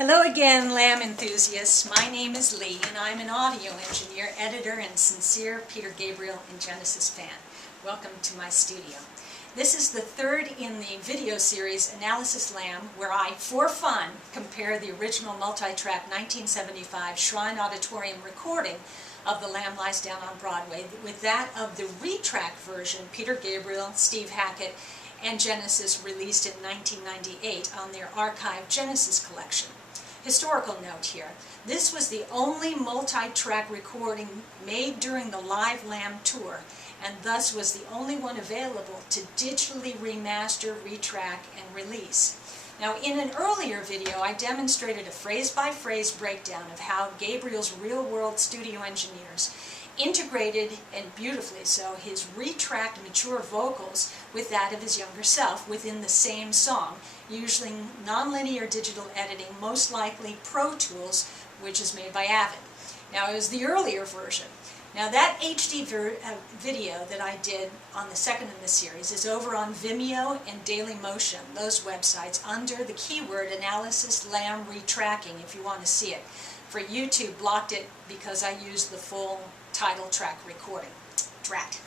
Hello again, Lamb enthusiasts. My name is Lee, and I'm an audio engineer, editor, and sincere Peter Gabriel and Genesis fan. Welcome to my studio. This is the third in the video series, Analysis Lamb, where I, for fun, compare the original multi-track 1975 Shrine Auditorium recording of The Lamb Lies Down on Broadway with that of the retrack version Peter Gabriel, Steve Hackett, and Genesis released in 1998 on their Archive Genesis collection. Historical note here, this was the only multi-track recording made during the Live Lamb tour, and thus was the only one available to digitally remaster, retrack, and release. Now, in an earlier video, I demonstrated a phrase-by-phrase breakdown of how Gabriel's real-world studio engineers integrated, and beautifully so, his retracked mature vocals with that of his younger self within the same song, using nonlinear digital editing, most likely Pro Tools, which is made by Avid. Now, it was the earlier version. Now, that HD video that I did on the second in the series is over on Vimeo and Dailymotion, those websites, under the keyword Analysis Lamb Retracking, if you want to see it. For YouTube, blocked it because I used the full title track recording. Drat.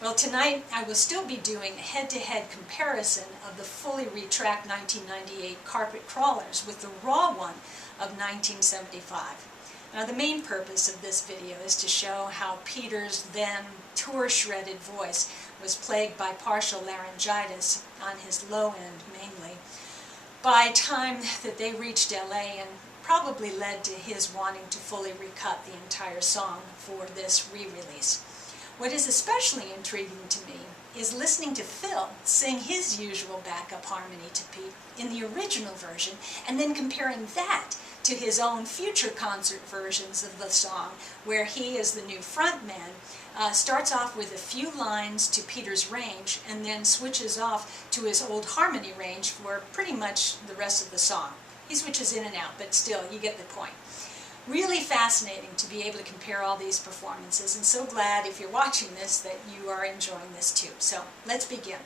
Well, tonight I will still be doing a head-to-head comparison of the fully retracked 1998 Carpet Crawlers with the raw one of 1975. Now, the main purpose of this video is to show how Peter's then tour-shredded voice was plagued by partial laryngitis on his low end mainly by time that they reached LA, and probably led to his wanting to fully recut the entire song for this re-release. What is especially intriguing to me is listening to Phil sing his usual backup harmony to Pete in the original version, and then comparing that to his own future concert versions of the song, where he, as the new frontman, starts off with a few lines to Peter's range and then switches off to his old harmony range for pretty much the rest of the song. He switches in and out, but still, you get the point. Really fascinating to be able to compare all these performances, and so glad, if you're watching this, that you are enjoying this too. So, let's begin.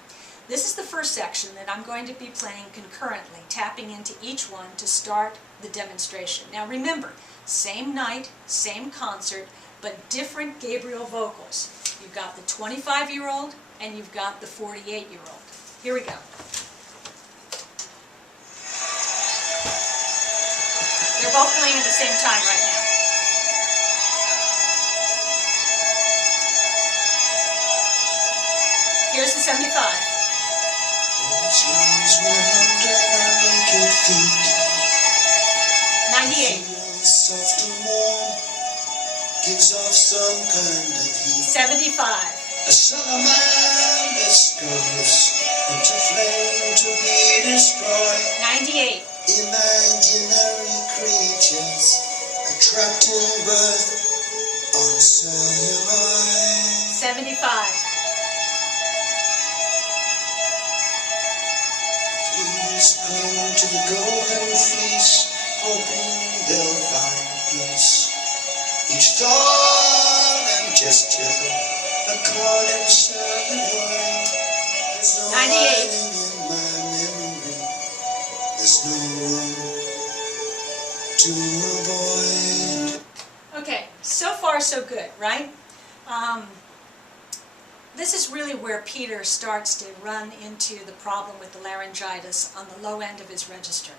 This is the first section that I'm going to be playing concurrently, tapping into each one to start the demonstration. Now remember, same night, same concert, but different Gabriel vocals. You've got the 25-year-old and you've got the 48-year-old. Here we go. They're both playing at the same time right now. Here's the 75. 98. 75. A son of man discovers into flame to be destroyed. 98. Imaginary creatures are trapped in birth on celluloid. 75. Please cling to the golden fleece, hoping they'll find peace. Each thought and gesture a caught in celluloid. There's no 98. hiding in my memory. There's no room to avoid. Okay, so far so good, right? This is really where Peter starts to run into the problem with the laryngitis on the low end of his register.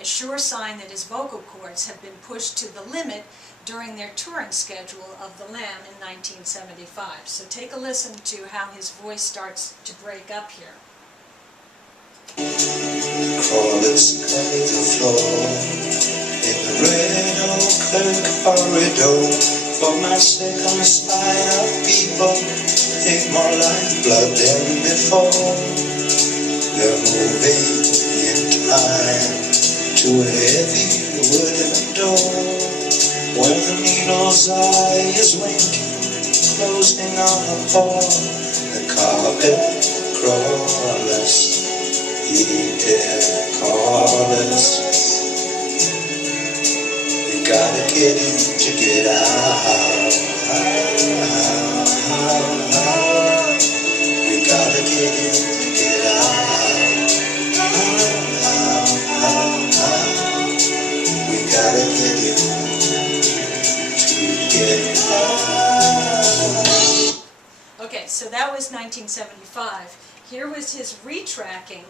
A sure sign that his vocal cords have been pushed to the limit during their touring schedule of The Lamb in 1975. So take a listen to how his voice starts to break up here. Crawlers cover the floor in the red oak corridor. For my second spine of people take more lifeblood than before. They're moving in time to a heavy wooden door, where the needle's eye is winking, closing on the floor. The carpet crawlers, he dare call us. We gotta get in to get out. We gotta get in to get out. was 1975. Here was his retracking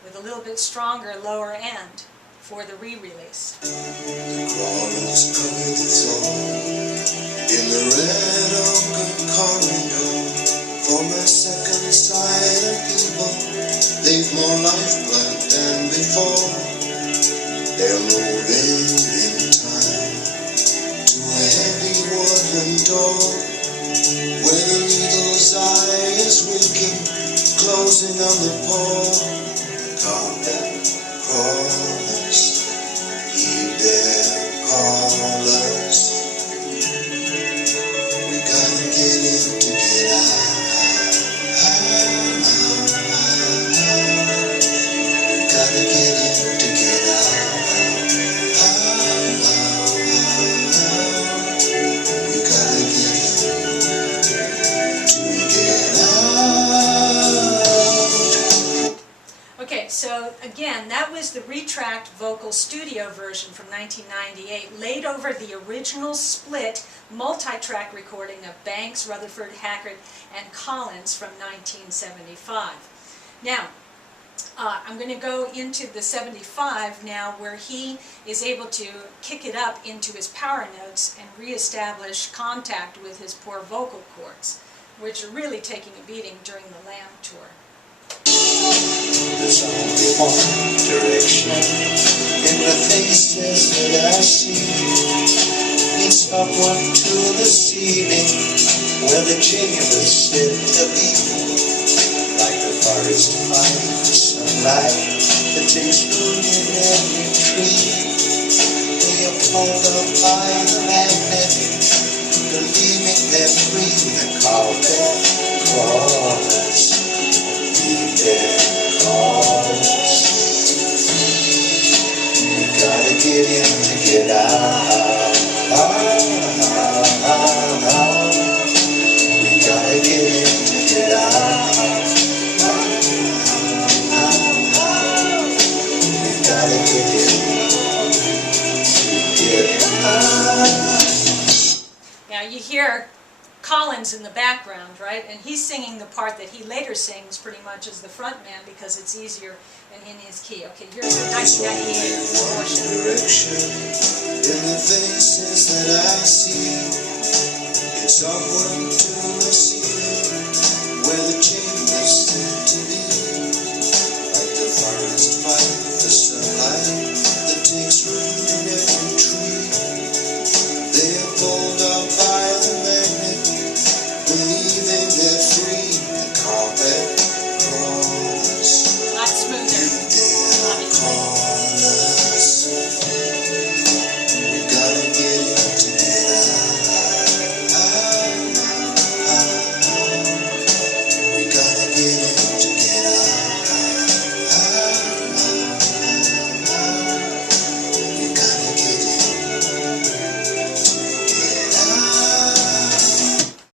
with a little bit stronger lower end for the re-release. The crawlers covered the floor in the red oak corridor. For my second sight of people, they've more lifeblood than before. They're moving in time to a heavy wooden door, where the needle's eye is winking, closing on the pore. Carpet crawlers, heed their callers. We gotta get in to get out. We gotta get in to get out. We gotta get in to get out. Okay, so again, that was the retracked vocal studio version from 1998, laid over the original split multi-track recording of Banks, Rutherford, Hackett, and Collins from 1975. Now, I'm going to go into the 75 now, where he is able to kick it up into his power notes and reestablish contact with his poor vocal cords, which are really taking a beating during the Lamb tour. There's only one direction in the faces that I see. It's upward to the ceiling, where the chambers sit to be. Like the forest finds sunlight that takes root in every tree. They are pulled up by the magnet, believing they're free. The carpet crawlers, leave their calls. We gotta get in to get out. We gotta get in to get out. We gotta get in to get out. Now you hear Collins in the background, right? And he's singing the part that he later sings pretty much as the front man because it's easier and in his key. Okay, here's the 1998 portion. Direction in the faces that I see. It's upward